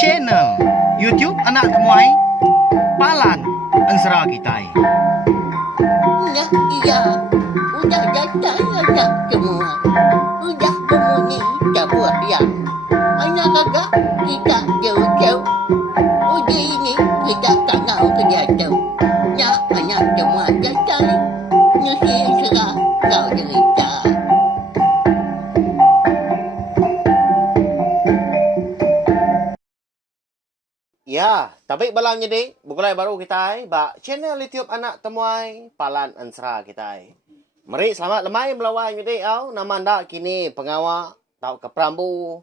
channel YouTube anak temuai Palan Ansra Kitai. Nah, iya, udah datang anak semua. Udah memenuhi sebuah yang anak agak kita jauh-jauh. Udah ini kita tak tahu kerja jauh. Nah, anak semua datang. Nusi serah kau cerita. Ya, tapi balang jadi bukulai baru kita ba channel YouTube anak temuai Palan Ansra kita. Mari selamat lemai melawan jadi au namanda kini pengawa tau ke Prambu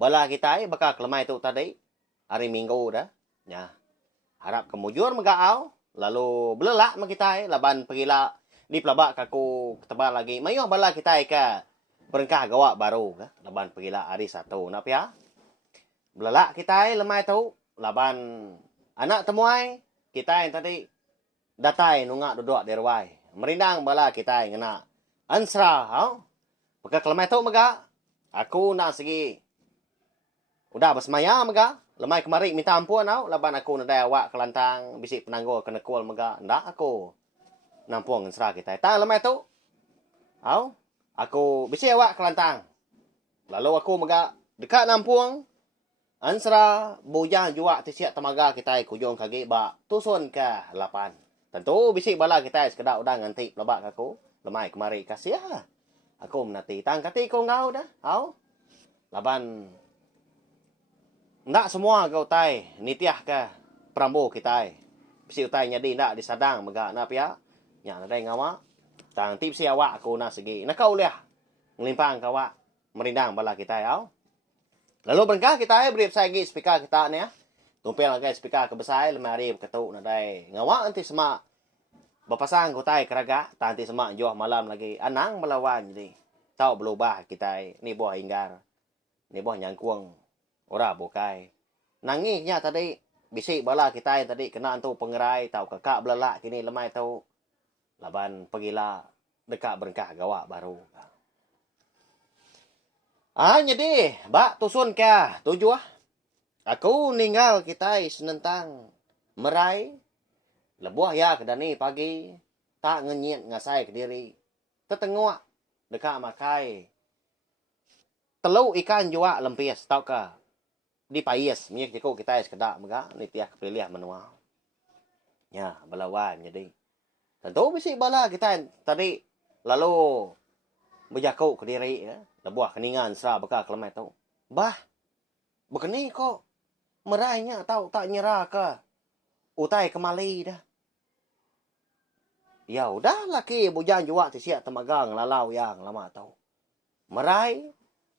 bala kita bakal lemai tu tadi hari Minggu dah. Ya. Harap kemujur megau lalu belelak ma kita laban pegila di pelabak kaku tebal lagi. Mayo bala kita ke berengkah gawak baru ka laban pegila hari satu nap ya. Belelak kita lemai tu laban anak temuai kita yang tadi datai nungak duduk di ruai merindang bala kita yang ngena ansra hau maka kelemai tu mega aku nak segi udah bersemaya mega lemai kemari minta ampun hau laban aku nadai awak kelantang bisik penanggo kena kual mega ndak aku nampung ansra kita ta lemai tu hau aku bisik awak kelantang lalu aku mega dekat nampung Ansra bujang jua tisiak temaga kita kujung kaki ba tusun ke 8. Tentu bisik bala kita sekedar udah nganti pelabak aku. Lemai kemari kasih ya. Aku menati tang kati kau ngau dah. Au. Laban ndak semua kau tai nitiah ke Prambu kita. Bisik utai nyadi ndak disadang mega nap ya. Nya nadai ngawa. Tang tip si awak aku na segi. Nak kau liah. Ngelimpang kawak merindang bala kita au. Lalu berengkah kita beri sagi speaker kita ni ya. Tumpel lagi speaker kebesar lemari ketuk nadai. Ngawak nanti semak bapasang ko tay keraga tanti semak juh malam lagi anang melawan jadi. Tahu berubah kita ni buah hinggar. Ni buah nyangkuang ora bokai. Nangisnya tadi bisik bala kita tadi kena antu pengerai tahu kakak belelak kini lemai tahu laban pegila dekat berengkah gawak baru. Jadi, bak tusun ke tujuh. Aku ninggal kita senentang merai. Lebuah ya kedani pagi. Tak ngenyit ngasai ke diri. Tetengua dekat makai. Telu ikan jua lempis. Tau ke? Di payis. Minyak jiko kita sekedak mega. Nitiah kepilih menua. Ya, balawan jadi. Tentu bisik bala kita tadi. Lalu berjakuk ke diri ya. Lebuah keningan serah bekal kelemai tu. Bah, begini kok merainya tahu tak nyerah ke. Utai kemali dah. Ya udah laki bujang jua tisiak temagang lalau yang lama tahu. Merai,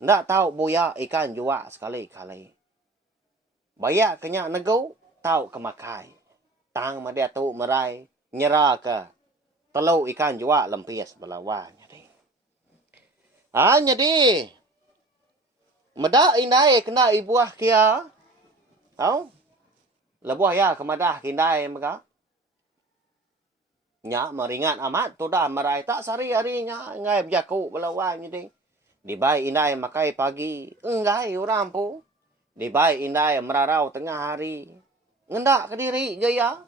ndak tahu buya ikan jua sekali-kali. Bayak kenyak nego, tahu kemakai. Tang madia tu merai, nyerah ke. Telu ikan jua lempis belawan. Jadi medak indai kena ibuah kia. Tahu? Lebuah ya kemadah kindai mega. Nya meringat amat tu dah merai tak sari harinya ngai berjaku belawan jadi. Dibai indai makai pagi, engai orang pu. Dibai indai merarau tengah hari. Ngendak ke diri je ya.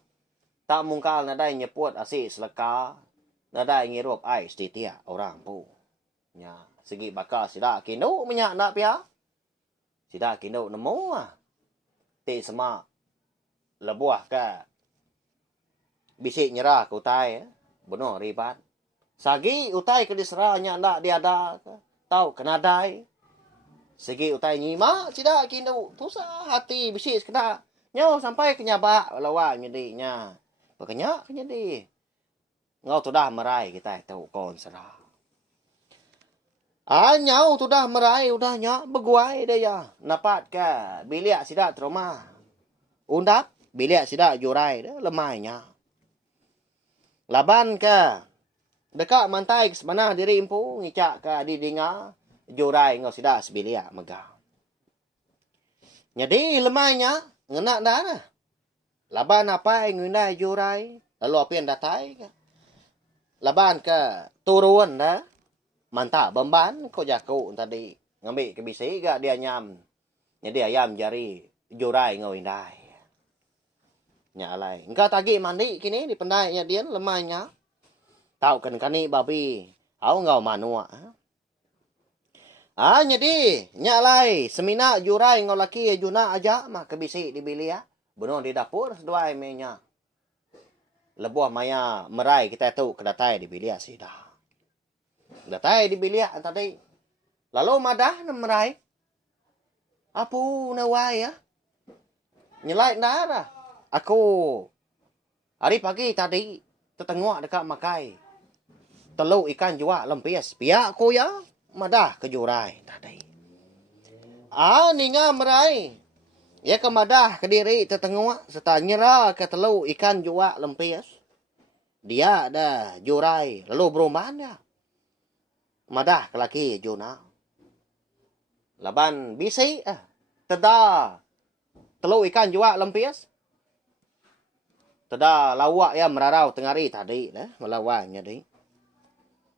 Tak mungkal nadai nyeput asik seleka. Nadai ngirup ais titia orang pu. Nya segi bakal sidak kinu minyak nak pia. Sidak kinu nemu ah. Ti semak lebuah ke. Bisik nyerah ke utai. Benar ribat. Sagi utai ke diserahnya nak diada ke. Tahu kenadai. Segi utai nyimak sidak kinu. Tusah hati bisik sekedar. Nyaw sampai kenyabak lawan nyedinya. Berkenyak kenyedi. Ngau tu dah merai kita tahu kon serah. Nyau tu dah merai, udah nyak beguai dah ya. Napat ke bilik sidak trauma. Undap, bilik sidak jurai dah lemahnya. Laban ke dekat mantai sebenarnya diri impu ngicak ke di dinga jurai ngau sidak sebilik megah. Jadi lemahnya ngena dah nah. Laban apa yang ngundai jurai, lalu apa yang datai ke. Laban ke turun dah. Mantap beban kau jaku tadi ngambil ke bisi gak dia nyam Jadi ayam jari jurai ngawin dai. Nya alai. Engkau tagi mandi kini di pendainya dia lemahnya. Tahu kan kani babi. Au ngau manua. Jadi nya alai semina jurai ngau laki juna aja mah kebisi dibili ya. Benar di dapur seduai menya. Lebuah maya merai kita tu kedatai dibili ya sih dah. Datai dibili ya tadi. Lalu madah merai. Apu nawai ya. Nyelai darah. Aku hari pagi tadi tetengok dekat makai. Telur ikan jua lempis. Pihak aku ya madah ke jurai tadi. Ninga merai. Ya ke madah ke diri tetengok serta nyerah ke telur ikan jua lempis. Dia ada jurai lalu berumahan ya. Madah ke laki juna. Laban bisi teda telur ikan jua lempis. Teda lawak ya merarau tengari tadi dah melawannya deh.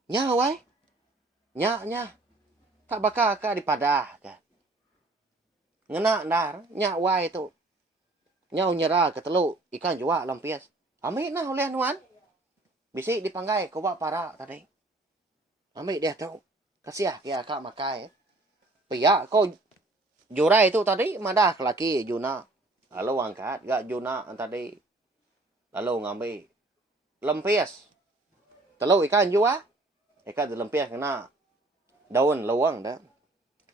Nya wai. Nya. Tak bakal ka dipadah ka. Ngena dar nya wai tu. Nya nyerah ke telur ikan jua lempis. Ambil nah oleh nuan. Bisi dipanggai ko bak para tadi. Ambil dia tu. Kasiah kia kak makai. Pihak ko jurai tu tadi madah ke laki juna. Lalu angkat gak juna tadi. Lalu ngambil lempis. Telur ikan jua. Ikan lempis kena daun lawang dah.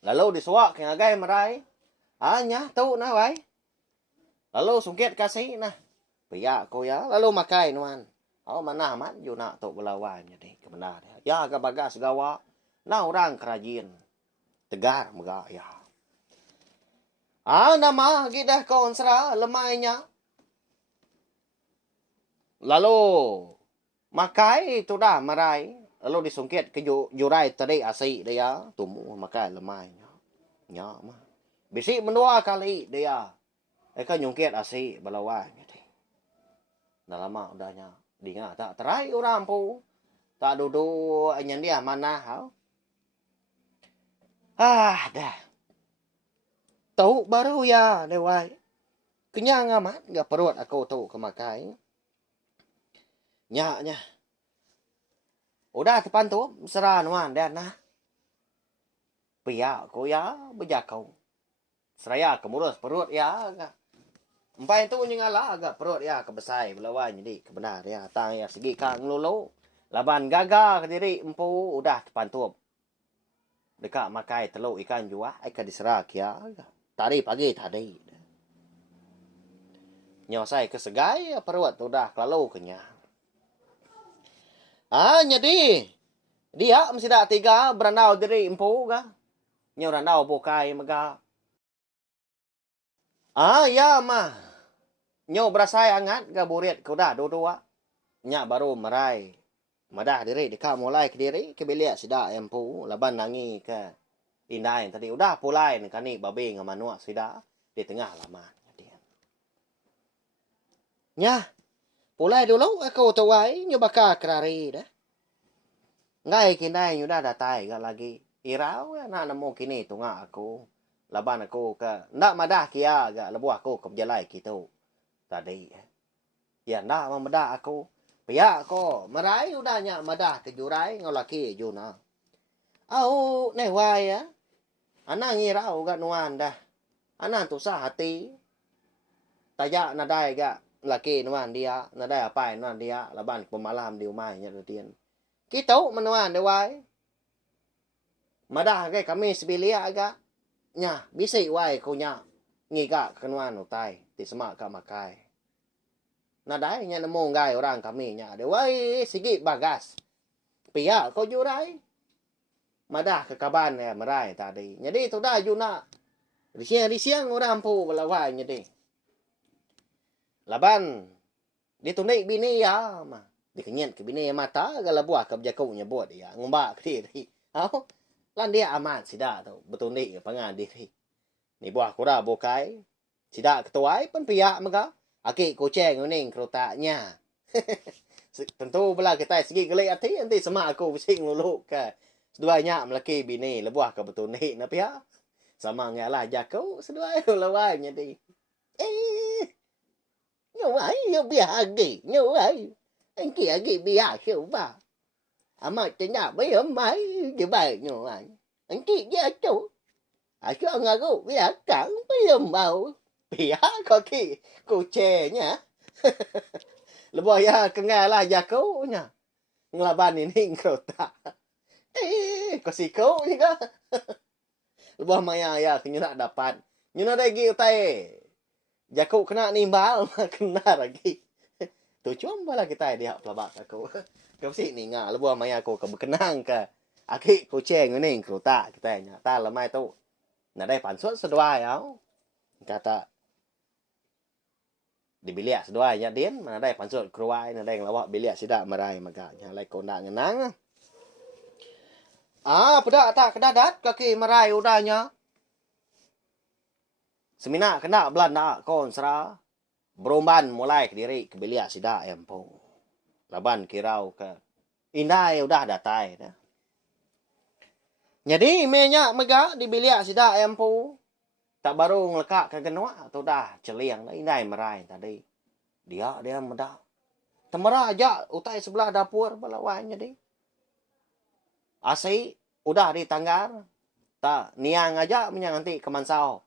Lalu disuak ke ngagai merai. Nya tu nah wai. Lalu sungkit kasih nah. Pihak ko ya. Lalu makai nuan. Mana amat juna tu belawan jadi kebenar. Ya agak bagas gawa. Nah orang kerajin. Tegar megak ya. Nama gidah konsra lemahnya. Lalu makai tu dah marai. Lalu disungkit ke jurai tadi asik dia. Tumu makai lemahnya. Ya mah. Bisi mendua kali dia. Kan nyungkit asik belawan jadi. Dah lama udahnya. Dia tak terai orang pu. Tak duduk nyen dia mana hau. Dah. Tahu baru ya dewai. Kenyang amat gak perut aku tu kemakai. Nya. Udah depan tu serah nuan dan nah. Pihak aku ya berjakau. Seraya kemurus perut ya. Empai tu nyengala agak perut ya kebesai belawan jadi kebenar ya. Tang ya segi kang lulu. Laban gagal ke diri empu udah depan tu. Dekat makai telur ikan jua. Ikan diserak ya. Tadi pagi tadi. Nyosai ke segai perut udah lalu kenyang. Jadi dia mesti dah tiga beranau diri empu ka. Nyo ranau bukai mega. Ya mah. Nyo berasai angat ke burit ke udah dua-dua. Nya baru merai. Madah diri dekat mulai ke diri ke bilik sida empu laban nangi ke indai tadi udah pulai ni kani babi ngamanua sida di tengah laman dia. Nya pulai dulu aku tuai nyo bakal kerari dah. Ngai kinai nyo dah datai gak lagi. Irau na nemu kini tunga aku. Laban aku ke ndak madah kia gak lebu aku ke berjalai gitu. Tadi ya ndak madah aku. Pihak ko merai udahnya madah ke jurai ngau laki juna. Au newai ya. Anak ngirau gak nuan dah. Anak tu sah hati. Tajak nadai gak laki nuan dia. Nadai apa nuan dia. Laban pemalam di rumah nya rutian. Kita menuan dewai. Madah ke kami sebilia agak. Nya bisi wai ko nya. Ngiga kenuan utai. Ti semak ka makai. Nadai nya nemu ngai orang kami nya. Dewai sigi bagas. Pihak ko jurai. Madah ke kaban ya merai tadi. Jadi tu dah juna. Risiang orang pu belawai jadi. Laban ditunik bini ya mah. Dikenyat ke bini mata gala buah ke berjakau nya buat dia. Ngombak ke diri. Au. Lan dia amat sida tu. Betunik ke pangan diri. Ni buah kura bokai. Sida ketuai pun pihak maka. Akik kucing uning kerotaknya. Tentu belah kita segi gelik hati nanti semak aku bising luluk ke. Seduanya melaki bini lebuah ke betul ni na pihak. Sama ngalah jakau sedua lawannya deh. Nyawai yo biagi, nyawai. Anh kia gì bia siêu ba. Ama tanya bây mai di bai nyawai. Anh kia ya chu. Cho ngago bia cẳng bây mau. Pia kaki kuce nya. Lebih ya kengalah jakau nya. Ngelaban ini ngerota. Kau juga. Lebih maya ya kena dapat. Nyuna lagi utai. Jakau kena nimbal kena lagi. Tu cuma lah kita dia pelabak aku. Kau sih ni ngah lebih maya aku ke berkenang ke. Aki kucing ini ngerota kita nya. Ta lemai tu. Nah dai pansut sedua ya. Kata di bilik sedua ya din mana dai pansut keruai na dai lawak bilik sidak marai maka nya lai kondak ngenang. Pedak tak kedadat kaki marai udahnya. Semina kena Belanda kon sera. Berumban mulai ke diri ke bilik sidak empo. Laban kirau ke. Indai udah datai dah. Jadi imenya mega di bilik sidak empo. Tak baru ngelekak ke genua atau dah celiang dah indai marai tadi. Dia medak. Temera aja utai sebelah dapur balawannya deh. Asai udah di tanggar. Tak niang aja menyanganti kemansau.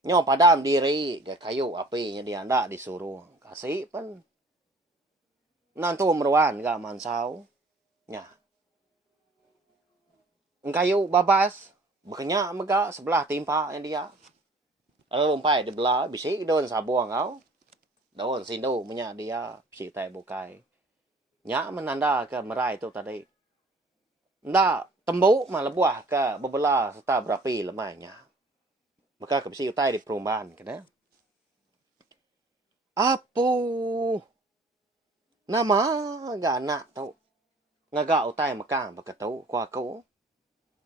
Nyo padam diri ke kayu apinya dia ndak disuruh. Kasih pun. Nantu meruan ke mansau. Nya. Kayu babas. Berkenyak mega sebelah timpa yang dia. Lalu lompai di belah. Bisik daun sabuang kau. Daun sindu punya dia. Bisik tai bukai. Nyak menanda ke merai itu tadi. Ndak tembuk malah buah ke bebelah serta berapi lemahnya. Maka ke bisik utai di perumahan. Kena. Apa? Nama gak nak tau. Ngagak utai mekang berketau ku aku.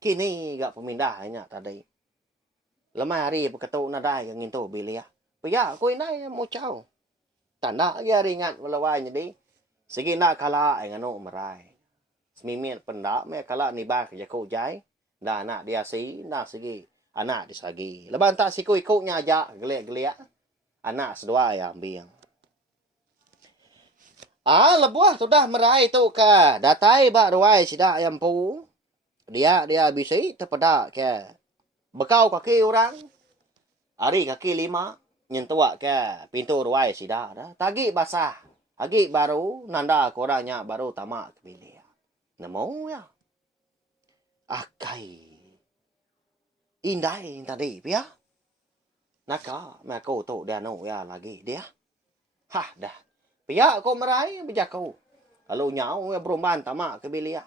Kini gak pemindahnya tadi. Lemah hari berketau nadai yang ngintu bilia. Paya aku ini mau caw. Tanda dia ringan melawai jadi. Segi nak kalah yang anu merai. Semimit pendak me kalah nibah ke jaku jai. Dah anak dia si, dah segi anak disagi. Leban tak siku ikutnya aja geliak-geliak. Anak sedua yang biang. Lebuah sudah merai tu ke. Datai bak ruai sidak yang pu. Dia bisa terpedak ke. Bekau kaki orang. Hari kaki 5. Nyentuak ke pintu ruai sidak dah. Tagi basah. Hagi baru nanda korangnya baru tamak ke bilik. Namo ya. Akai. Indai tadi pia. Naka aku tu dia no ya lagi dia. Hah dah. Pia aku merai bejakau. Lalu nyau ya berumban tamak ke bilik.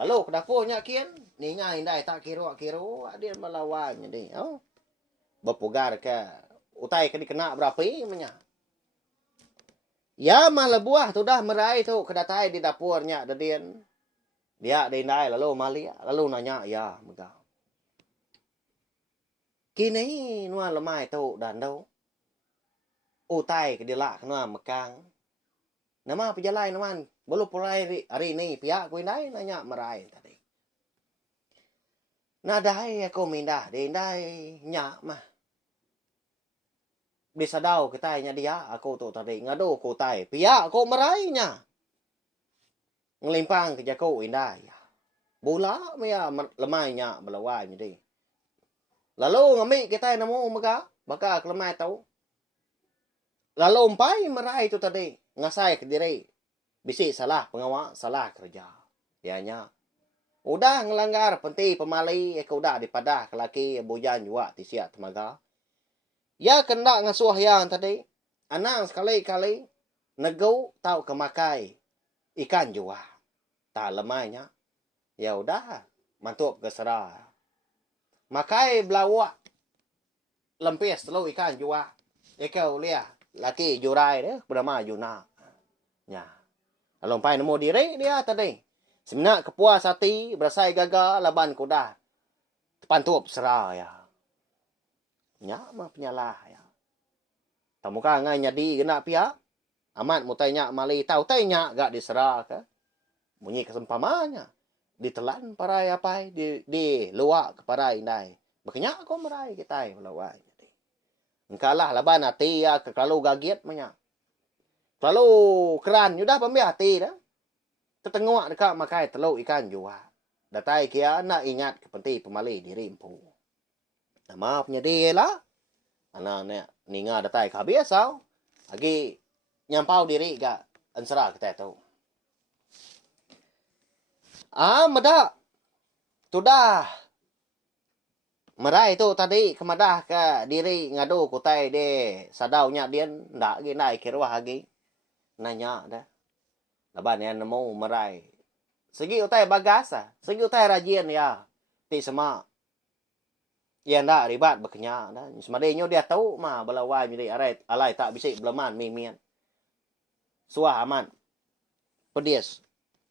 Lalu ke dapurnya kian. Ninya indai tak kiro-kiro. Dia melawannya ni. Berpugar ke. Utai ke dikena berapa punya. Ya malah buah tu dah merai tu. Kedatai di dapurnya. Dia indai lalu malia. Lalu nanya ya. Megah. Kini nuan lemai tu dan đâu. Utai ke dilak nuan mekang. Nama pejalai nuan. Belum pulai hari ni pihak aku indai nanya merai tadi. Nadai aku mindah indai nyak mah. Bisa daw kita nya dia aku tu tadi ngadu ku tai pihak aku merai nya. Ngelimpang ke jaku indai. Bola maya lemai nya belawai jadi. Lalu ngambil kita namo mega baka kelemai tahu. Lalu umpai merai tu tadi ngasai ke diri. Bisi salah pengawal, salah kerja. Dianya. Udah ngelanggar penti pemali, aku udah dipadah ke laki, bujan juga tisiak temaga. Ya kena ngasuh yang tadi. Anang sekali-kali, nego tahu kemakai ikan juga. Tak lemahnya. Ya udah, mantuk ke serah. Makai belawak. Lempis telur ikan juga. Ekau lihat, laki jurai deh, bernama Yuna. Ya. Kalau umpai nemu diri dia tadi. Sebenak kepuas hati, berasai gagal, laban kuda. Pantup serah ya. Nyak mah penyalah ya. Tamuka ngai nyadi kena pihak. Amat mutai nyak mali tahu tai nyak gak diserah ke. Bunyi kesempamanya. Ditelan parai apa di luak ke parai indai. Baknya ko maray kita melawai. Engkalah laban hati ya kalau gaget manya. Kalau keran yudah pambi hati dah. Tetengok dekat makai telur ikan jua. Datai kia nak ingat ke penting pemali diri empu. Maaf nyedi lah. Ana ne ninga datai ka biasa. Agi nyampau diri ga ansara kita tu. Mada. Tudah. Marai tu tadi kemadah ke diri ngadu kutai de sadaunya dia ndak gi nai kirwah lagi. Nanya dah. Laban yang nemu marai. Segi utai bagas ah. Segi utai rajin ya. Ti sama. Ya ndak ribat bekenya dah. Semadanya dia tahu mah balawai jadi alai tak bisik belaman mimian. Suah aman. Pedias.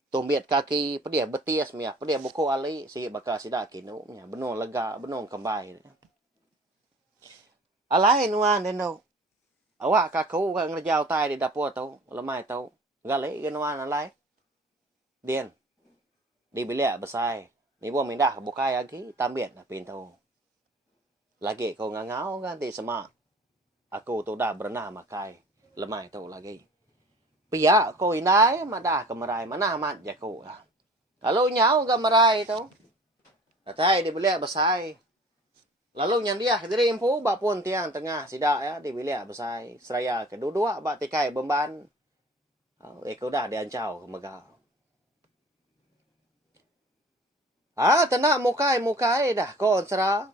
Tumbiat kaki, pedias betias mia, pedias buku ali si bakal sidak kinu nya. Benar lega, benar kembai. Alai nuan deno. Awak kaku ka ngerjau tai di dapur tau, lemai tau. Gale genuan alai. Dien. Di bilik besai. Ni buah mindah bukai lagi, tambiat na pintu. Lagi kau ngangau ganti sama. Aku tu dah berenah makai. Lemai tau lagi. Pia ko inai madah kemarai mana amat jaku. Kalau nyau kemarai tu. Datai di bilik besai. Lalu nyandiah diri empu bak pun tiang tengah sidak ya di bilik besai. Seraya kedua-dua bak tikai beban. Eko dah diancau ke megah. Tenak mukai dah kon sera.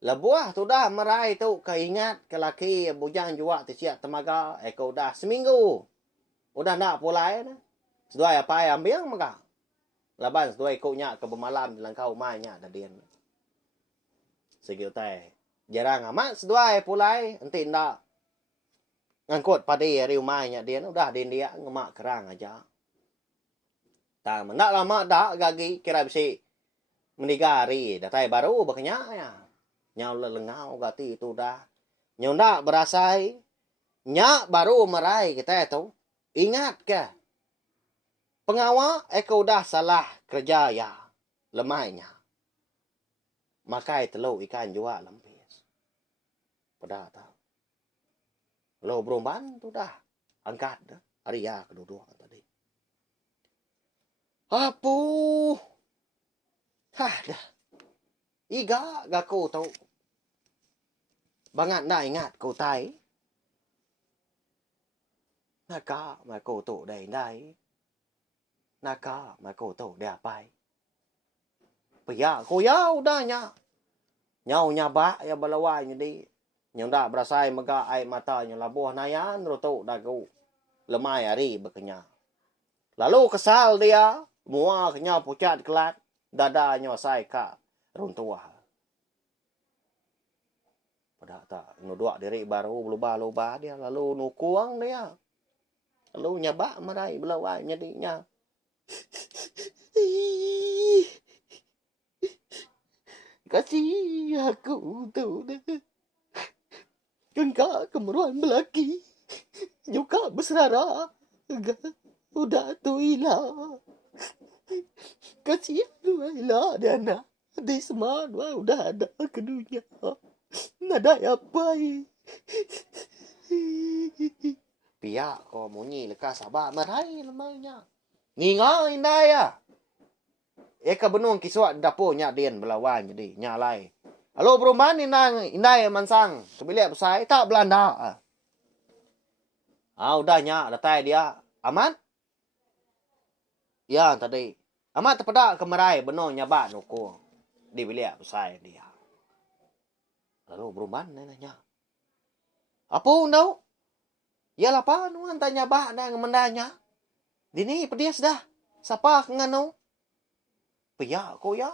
Lebuah tu dah merai tu keingat ke laki bujang juak ticiak temaga. Eko dah seminggu. Udah nak pulai na. Seduai apa yang ambil maka. Laban seduai ikutnya ke bermalam dalam kau mainnya dah dia. Segi utai. Jarang amat seduai pulai enti ndak. Ngangkut pada hari rumahnya dia udah dia ngemak kerang aja. Tak mendak lama dak gagi kira bisi menigari datai baru baknya ya. Nyau lelengau gati itu dah. Nyau ndak berasai. Nyak baru merai kita itu. Ingat ke? Pengawal eko dah salah kerja ya. Lemahnya. Makai telur ikan juga lempis. Pada tahu. Lo berumban tu dah. Angkat dah. Hari ya kedua-dua tadi. Apu. Dah. Iga gaku tahu. Bangat nak ingat kau tai. Naka mà cổ tổ đầy đây. Naka mà cổ tổ đẹp bay. Bây giờ cô giáo dah nya. Nyau nya ba ya balawai nya di. Nyau dah berasai mega ai mata nya labuh nayan roto dagu. Lemai hari bekenya. Lalu kesal dia. Mua kenya pucat kelat. Dada nya sai ka runtuah. Pada tak nuduk diri baru luba-luba dia lalu nukuang dia. Lalu nyabak marai belawai nyadinya. Kasih aku tu dah. Engkau kemeruan belaki. Juga berserara. Udah tu ilah. Kasih aku ilah dia nak. Di semua udah ada ke dunia. Nada apa Pihak ko munyi lekas sabak marai lemahnya. Nginga indai ya. Eka benung kiswat dapurnya dien belawan jadi nyalai. Halo perumahan indai mansang. Sebilik besai tak Belanda. Udah nyak datai dia. Aman? Ya tadi. Amat terpedak kemarai benung nyabat nuku. Di bilik besai dia. Lalu perumahan nanya. Apa undau? Yalah pa nuan tanya bah dah ngemendanya. Dini pedias dah. Siapa nganu? Pia ko ya.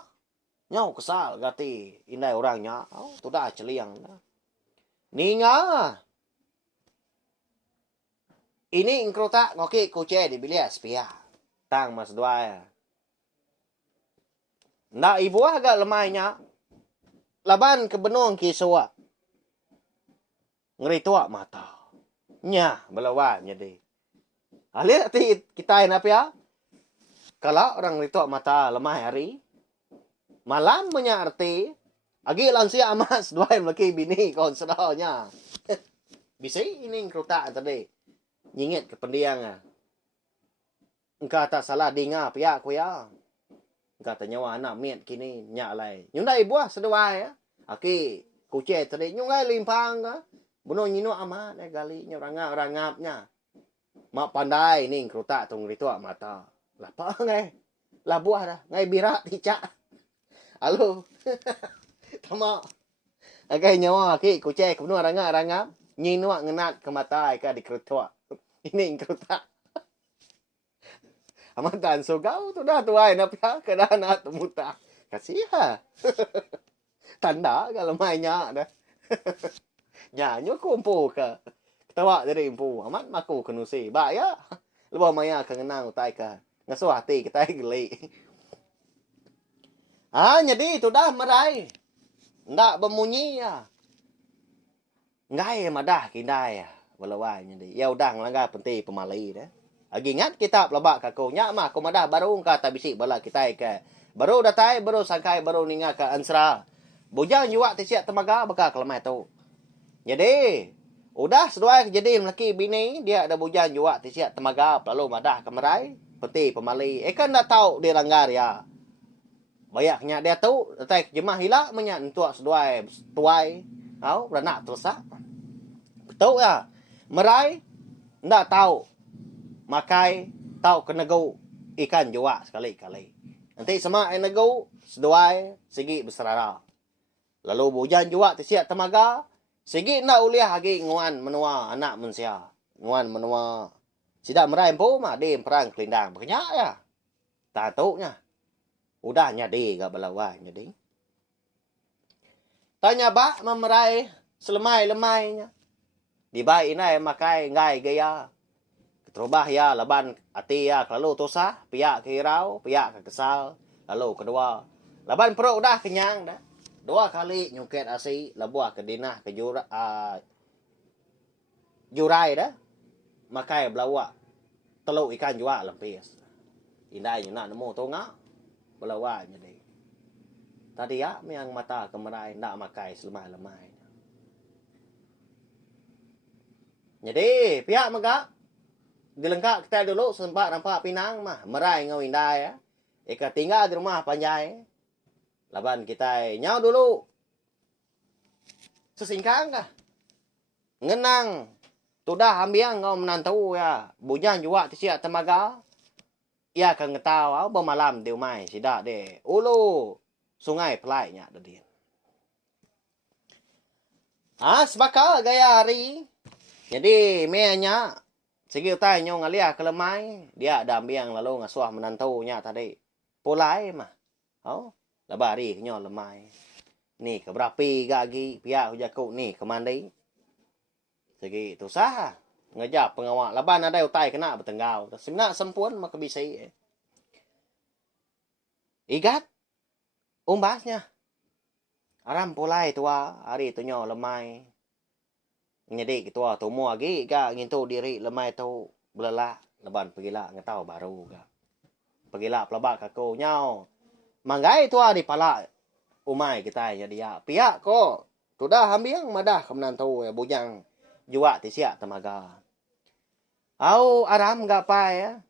Nyau kesal gati indai orangnya. Tu dah celiang dah. Ninga. Ini ingkro tak ngoki kuce di bilias pia. Tang mas dua. Ndak ibu agak lemahnya. Laban ke benung kisua. Ngeri tua mata. Nya belawan jadi. Lihat hati kita ini apa ya? Kalau orang itu mata lemah hari, malam punya arti Agi lansia amas dua laki bini kon sedahnya. Bisa ini kerutak tadi. Nyingit ke pendiang ah. Engkau tak salah dengar pihak ku ya. Engkau tak nyawa anak miat kini nyak lai. Nyundai buah sedua ya. Aki kucing tadi nyungai limpang ka. Bunuh nyinu amat gali rangapnya. Mak pandai ni kerutak tung ritua mata. Lapa ngai. Lah buah dah. Ngai birak ticak. Halo. Tamak. Agai nyawa aki kucing bunuh rangap. Nyinu ngenat ke mata ka di kerutak. Ini kerutak. Amatan so kau tu dah tuai nak pihak ke dah nak temuta. Kasih ha. Tanda kalau mainnya dah. Nyanyo kumpu ke. Ketawa jadi impu. Amat maku kenusi. Ba ya. Lepas maya ke ngenang utai ke. Ngasuh hati kita geli. Jadi tu dah merai. Ndak bemunyi ya. Ngai madah kindai ya. Walawai jadi. Ya udah ngelanggar penting pemalai dah. Agi ingat kita pelabak kako nya mah komadah baru kata bisik bala kita ke. Baru datai baru sangkai baru ninga ke ansra. Bujang juga tisiak temaga baka kelemai tu. Jadi udah seduai kejadian lelaki bini dia ada bujang juga tisiak temaga lalu madah kemerai peti pemali. Kan dah tahu dia langgar ya. Bayaknya dia tahu datai jemah hilak menyak entuak seduai tuai. Tahu beranak tersak. Betul ya. Merai ndak tahu makai tau kena go ikan jua sekali-kali. Nanti sama ai nego seduai segi berserara. Lalu bujan jua tisiak temaga segi nak uliah lagi nguan menua anak manusia. Nguan menua sidak merai empu mah dem perang kelindang berkenyak ya. Tatuknya. Udah nyadi gak belawai nyadi. Tanya bak memerai selemai-lemainya. Di baik inai makai ngai gaya. Terubah ya laban hati ya lalu tosah pihak kirau pihak kesal lalu kedua laban perut dah kenyang dah 2 kali nyuket asi labuah ke dinah ke jurai dah makai belawak teluk ikan jua lempis indai nak nemu tonga belawak jadi tadi ya yang mata kemerai ndak makai selemai-lemai jadi pihak megak dilengkap kita dulu sempat nampak pinang mah merai ngau indai ya. Eka tinggal di rumah panjai. Laban kita nyau dulu. Sesingkang kah? Ngenang. Tudah ambiang ngau menantu ya. Bujang juga tisiak temaga. Ya kan ngetau bermalam di umai sidak de. Ulu sungai pelainya dadin. Sebakal gaya hari. Jadi meanya segi utai nyo ngalia kelemai dia ada ambiang lalu ngasuah menantunya tadi polai mah labari nyo lemai ni keberapi gagi pihak hujaku ni kemandi segi tu sah ngejap pengawal laban ada utai kena bertenggau sebenarnya sempun maka bisa igat umbasnya aram polai tua hari tu nyo lemai jadi ketua tu mua lagi ga ngintu diri lemai tu belala leban pergilah ngetau baru ga pergilah pelabak aku nyau manggai tua di pala umai kita jadi ya pihak ko tu dah ambiang madah kemenan tu ya bujang jua tisiak temaga au aram ga pai ya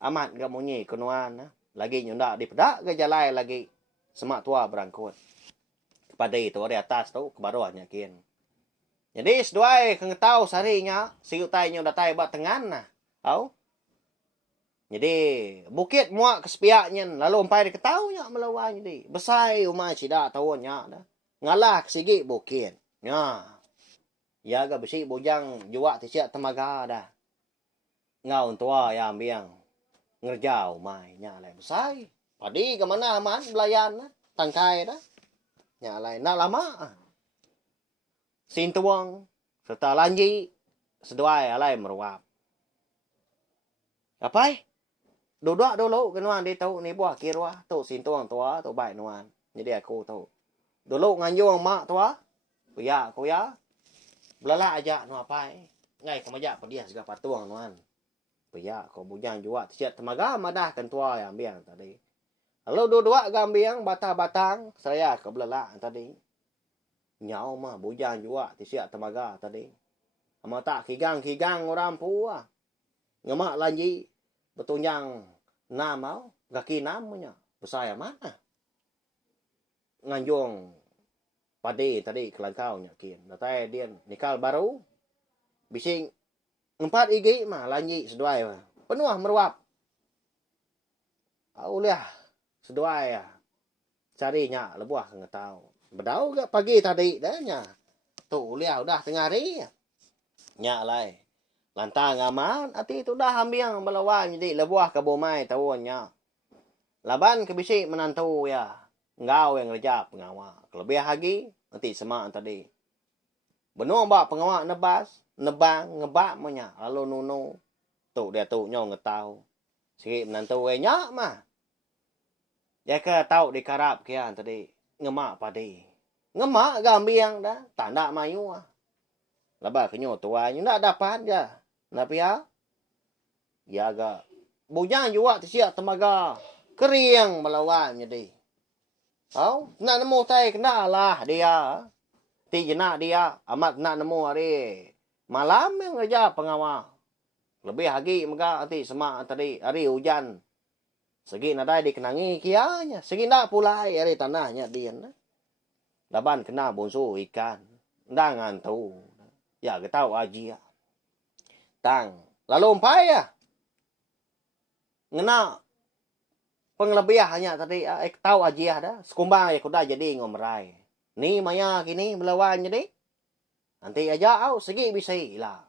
amat ga munyi kenuan lagi nyunda di pedak ga jalai lagi semak tua berangkut kepada itu di atas tu ke bawahnya kian. Jadi seduai keng tahu sarinya si utai nyo datai bat tengan nah. Jadi bukit muak kesepiaknya lalu umpai diketahu nya melawan jadi. Besai umai sida tawonnya dah. Ngalah sigi bukit. Nya. Ya ga besi bujang jua tisiak temaga dah. Ngau tua ya ambiang. Ngerjau umai nya lai besai. Padi ke mana aman belayan tangkai dah. Nya lai nak lama. Sintuang serta lanji seduai alai meruap. Apai? Duduk dulu kenuan dia tahu ni buah kirwa tu sintuang tua tu baik nuan. Jadi aku tahu. Dulu nganjuang mak tua. Kuya kuya. Belala aja nu apai. Ngai kemaja pedia segala patuang nuan. Kuya ko bujang juga siap temaga madah kan tua yang biang tadi. Lalu dua-dua gambiang batang-batang saya ke belala tadi. Nyau mah bujang juga ti siak temaga tadi. Ama tak kigang-kigang orang pua. Ngemak lanji betunjang namau gaki namanya. Besaya mana? Nganjong pade tadi kelangkau nyakin. Datai dia nikal baru. Bising 4 igi mah lanji seduai mah. Penuh meruap. Auliah seduai ya. Carinya lebuah ngetau. Bedau gak pagi tadi dah nya. Tu uliah udah tengah hari. Nya lai. Lantang aman ati tu dah ambiang melawan jadi lebuah ke bomai tawonnya. Laban ke bisi menantu ya. Ngau yang rejap pengawa. Kelebih lagi nanti semak tadi. Benuh bak pengawa nebas, nebang, ngebak monya. Lalu nunu. Tu dia tu nyong ngetau. Sikit menantu nyak mah. Ya ke tau di karap kian tadi. Ngemak padi. Ngemak gambiang dah. Tanda mayu ah. Labah kenyo tua. Nyo nak dapat je. Tapi ya. Ya agak. Bujang juga siap temaga. Keriang melawan jadi. Tau. Nak nemu tay kena lah dia. Ti jenak dia. Amat nak nemu hari. Malam yang kerja pengawal. Lebih lagi mega nanti semak tadi. Hari hujan. Segi nadai dikenangi kianya. Segi nak pulai hari tanahnya dia. Laban kena bonsu ikan. Ndangan tu. Ya ketau aji ya. Tang. Lalu umpai ya. Ngena. Penglebih hanya tadi. Tahu aji ya dah. Sekumbang ya kuda jadi ngomrai. Ni maya kini melawan jadi. Nanti aja au segi bisa lah.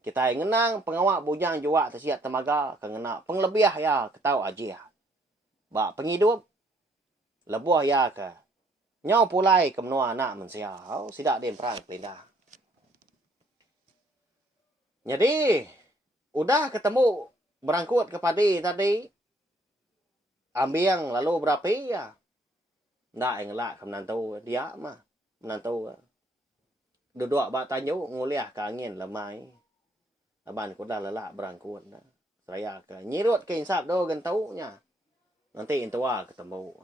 Kita ngenang pengawak bujang juga tersiap temaga. Kena penglebih ya ketau aji ya. Bak penghidup. Lebuah ya ke. Nyau pulai ke menua anak mensia. Sidak dia perang pindah. Jadi. Udah ketemu. Berangkut ke padi tadi. Ambiang lalu berapa ya. Nggak yang ngelak ke menantu. Dia mah. Menantu. Duduk bak tanyu. Nguliah ke angin lemai. Laban ko dah lelak berangkut. Saya ke. Nyirut ke insap do gentaunya. Nanti intua ketemu.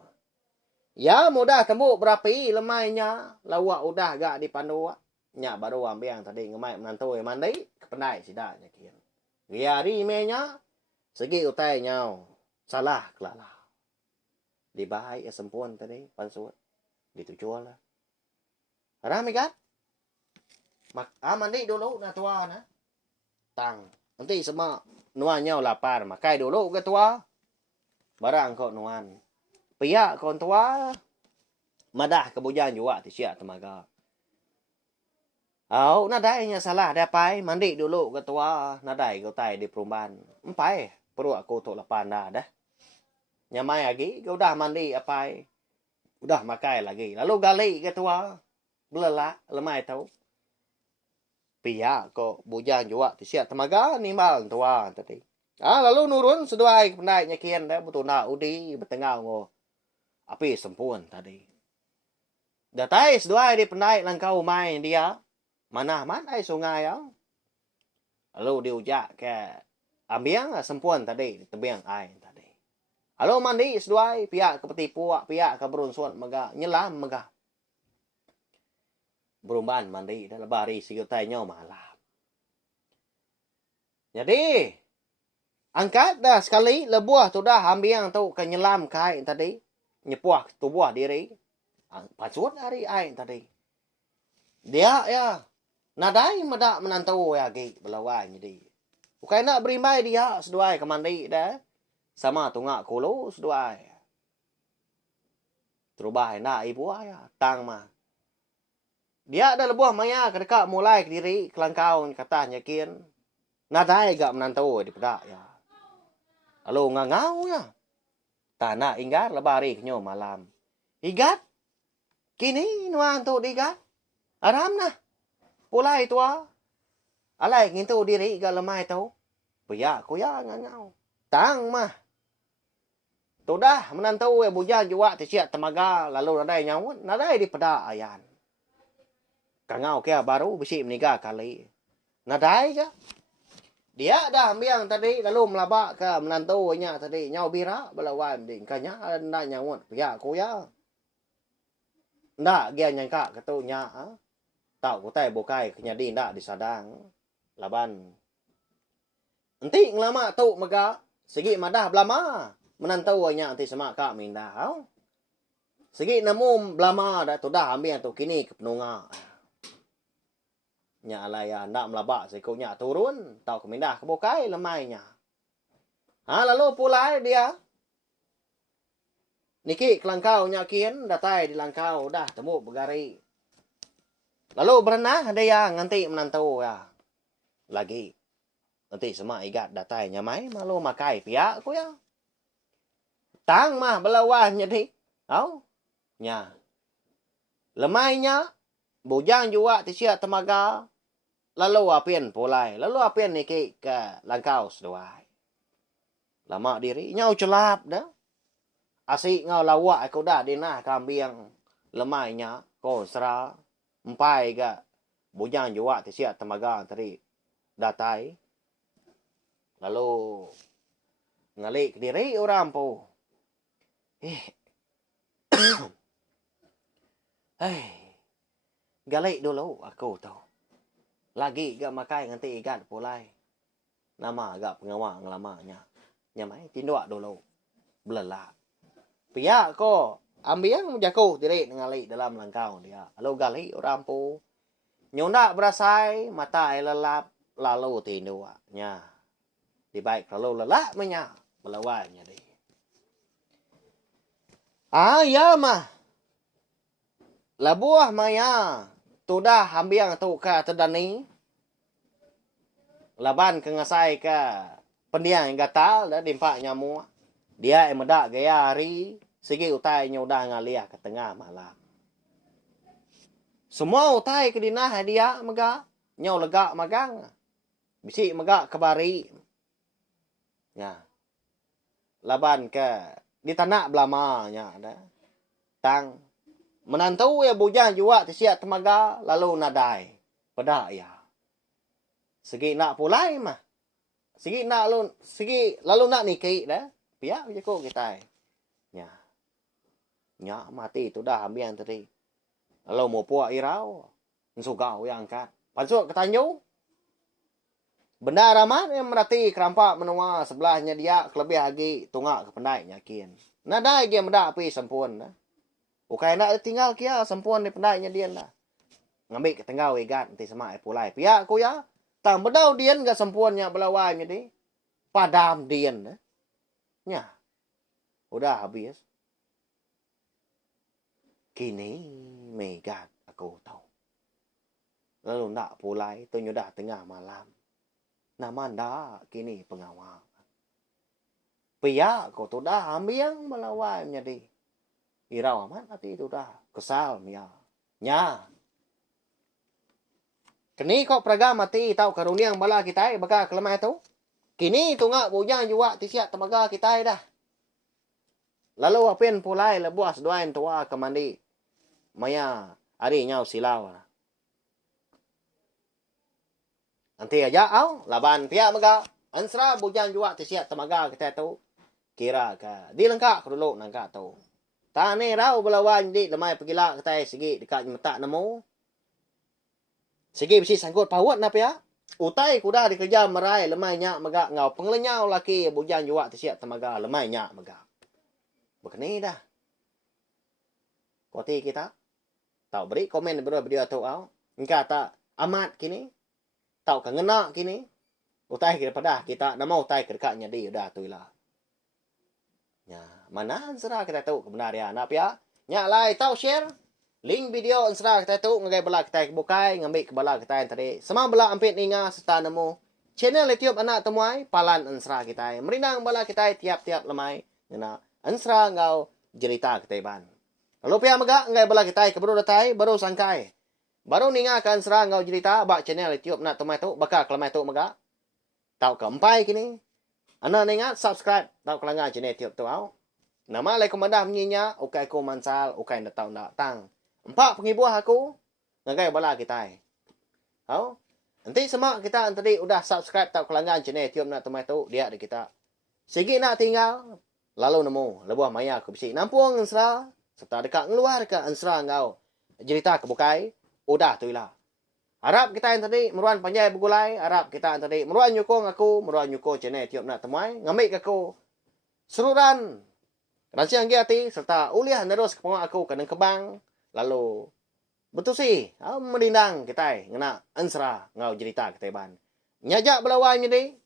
Ya mudah temu berapi lemainya. Lawak udah gak dipandu. Nya baru ambil yang tadi ngemai menantu yang mandi. Kependai sidaknya kian. Giari menya. Segi utai nyau. Salah kelala. Dibahai ya sempun tadi. Pansut. Ditujual lah. Rami kan? Mandi dulu na tua na. Tang. Nanti semua nuanya lapar. Makai dulu ke tua. Barang kau nuan. Pihak kau tua. Madah kebujan juga ti siap temaga. Nadainya salah dapai. Mandi dulu ke tua. Nadai kau tai di perumahan. Empai. Perlu aku untuk lapan dah. Nyamai lagi. Kau dah mandi apai. Udah makai lagi. Lalu gali ke tua. Belelak. Lemai tahu. Pihak kok bujang juga siap temaga nimbal tua tadi. Lalu nurun seduai pendai nyakian dah betul nak udi bertengah ngo. Api sempun tadi. Datai seduai di pendai langkau main dia. Mana ai sungai ya. Lalu diujak ke ambiang sempun tadi tebiang air tadi. Lalu mandi seduai pihak ke peti puak pihak ke berunsuan mega nyelam mega. Berumban mandi dan lebari sigutainya malam. Jadi angkat dah sekali lebuah tu dah ambil tu ke nyelam kai tadi nyepuah tubuh diri. Pasut hari air tadi. Dia ya nadai medak menantu ya gi belawan jadi. Bukan nak berimai dia seduai ke mandi dah. Sama tungak kulu seduai. Terubah nak ibu ya tang mah. Dia ada lebuah maya kedekat mulai ke diri kelangkau katanya kian. Nadai gak menantu di pedak ya. Lalu ngangau ya. Tanah inggar lebari kenyo malam. Igat. Kini nuan tu digat. Aram nah. Pulai tua. Alai ngintu diri gak lemai tau. Puya kuya ngangau. Tang mah. Tu dah menantu ya bujang juga siap temaga. Lalu nadai nyawut. Nadai di pedak ayan. Kangau kia baru besi meninggal kali. Nadai ke? Dia dah ambil tadi lalu melabak ke menantunya tadi nyau bira belawan ding kanya anda nyawat ya aku ya. Ndak dia nyangka ketunya tau ku tai bokai kenya di ndak disadang laban. Enti ngelama tu maka segi madah belama menantunya anti semak ka minda. Segi namu belama dah tu dah ambil tu kini ke penunga. Nya alaya ndak melabak sekunya turun tau kemindah ke bokai lemainya. Lalu pula dia niki kelangkau nyakin datai di langkau dah temu begari. Lalu berenah dia nganti menantu ya. Lagi nanti semua igat datai nyamai malu makai pihak ku ya. Tang mah belawahnya di. Nya. Lemainya bujang juga tisia temaga. Lalu apian pulai. Lalu apian niki ke langkau seduai. Lama diri. Nyau celap dah. Asik ngau lawak aku dah dinah kambing. Lemainya. Ko serah. Empai ke. Bujang juga tisia temaga tadi. Datai. Lalu. Ngalik diri orang po. Galik dulu aku tahu. Lagi gak makai nganti igat pulai. Nama agak pengawang lamanya. Nyamai tinduk dulu. Belelak. Pihak ko. Ambil yang jago diri ngali dalam langkau dia. Lalu gali orang pu. Nyondak berasai. Mata lelap. Lalu tinduk. Nya. Di baik lalu lelak menya. Melawannya dia. Ya mah. Labuah maya. Tu dah ambil tu ka terdani. Laban ke ngasai ka pendiang yang gatal dah dimpak nyamu. Dia yang medak gaya hari. Segi utai udah ngaliah ke tengah malam. Semua utai ke dinah dia mega. Nyau legak magang. Bisik megak kebari. Ya. Laban ke di tanah belamanya dah. Tang menantu ya bujang juga tisiak temaga lalu nadai. Pada ya. Segi nak pulai mah. Segi lalu nak niki dah. Pihak je ko kita. Nya. Nya mati tu dah ambil tadi. Lalu mau puak irau. Nsugau yang angkat. Pasuk ketanyu. Benda ramat yang merati kerampak menua sebelahnya dia kelebih lagi tunggak ke pendai nyakin. Nadai dia mendak api sempun dah. Bukan nak tinggal kia sempun di pendainya dia dah. Ngambil ke tengah wegat nanti sama pulai. Pihak ku ya. Tang bedau dian gak sempuannya belawanya di. Padam dian dah. Nya. Udah habis. Kini megat aku tahu. Lalu nak pulai tu dah tengah malam. Nama ndak kini pengawal. Pihak ku tu dah ambil yang belawanya di. Irau amat hati itu dah. Kesal ya. Nya. Kini kok praga mati tahu karunia yang bala kita baka kelemah itu. Kini tunggak bujang juga tisiak temaga kita dah. Lalu apin pulai lebuas doain tua ke mandi. Maya ari nyau silau. Nanti aja laban pihak mega. Ansra bujang juga tisiak temaga kita itu. Kira ke dilengkak dulu nangka tu. Tane rau belawan di lemai pergila ketai segi dekat metak nemu. Segi besi sangkut pawat napa ya? Utai kuda dikerja merai lemai nyak mega ngau penglenyau laki bujang juga tesiak temaga lemai nyak mega. Begini dah. Koti kita. Tahu beri komen beri video tu au. Engka tak amat kini. Tahu kengena kini. Utai daripada kita nama utai kedekatnya dia dah tu lah. Ya, mana ansra kita tahu kebenaran apa ya? Nya lai tahu share link video ansra kita tahu ngagai bala kita bukai ngambil ke bala kita yang tadi. Semua bala ampit ninga serta nemu channel YouTube anak temuai palan ansra kita. Merindang bala kita tiap-tiap lemai ngena ansra ngau cerita kita ban. Lalu pia mega ngagai bala kita ke baru datai baru sangkai. Baru ninga kan ansra ngau cerita bak channel YouTube anak temuai tu bakal kelemai tu mega. Tahu keempai kini. Ana ingat subscribe tahu kelangan channel YouTube tu au. Nama lai komandah menyinya ukai ko mansal ukai nda tahu nda tang. Empat pengibuah aku ngagai bala kita. Au. Nanti semua kita tadi udah subscribe tak kelanggan channel YouTube nak temai tu dia ada kita. Segi nak tinggal lalu nemu lebuah maya ke bisi. Nampung ansra serta dekat ngeluar ke ansra ngau. Cerita ke bukai udah tu lah. Harap kita yang tadi meruan panjai bergulai, harap kita yang tadi meruan nyukung aku, meruan nyukung channel YouTube nak temai, ngambil ke aku seruran rasa yang hati serta uliah terus ke aku kena kebang lalu betul sih, menindang kita ngena ansra ngau cerita kita ban. Nyajak belawai ni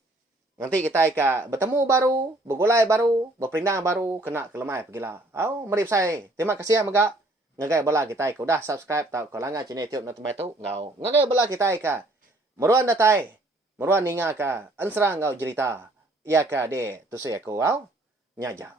nanti kita bertemu baru, bergulai baru, berperindang baru, kena kelemai pergilah. Merip saya. Terima kasih megak. Ngagai bala kita udah subscribe tau kalangan channel YouTube nak tempat tu ngau. Ngagai bala kita meruan datai, meruan ninga ka ansra ngau cerita. Ia ka de tu saya aku nyajak.